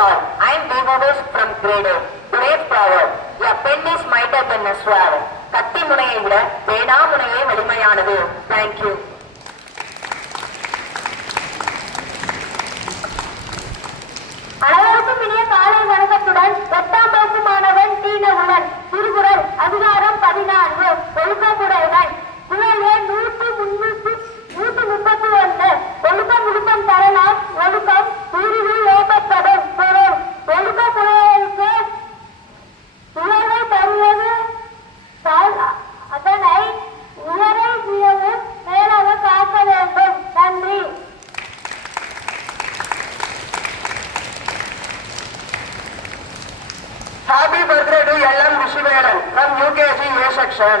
all, I am Devadesh from grade 8. Today's proverb, a pen is mightier than a sword. கத்தி முனையை விட பேனா முனையே வலிமையானது. Thank you. அனைவருக்கும் இனிய காலை வணக்கத்துடன் 8ஆம் வகுப்பு மாணவன் தீனவுடன் திருக்குறள் அதிகாரம் 14 ஒழுக்கமுடையவன். குறள் எண் 131. ஒழுக்கம் ஒழுக்கம் தரலாம், ஒழுக்கம் உயிரில் ஏற்பட்டதும் பொருள். ஒழுக்கமுடையவருக்கு உயர்வை தருவது அதனை உயரை மேலாக காக்க வேண்டும். நன்றி. Happy birthday to L.M. Vishivelan from UKG A section.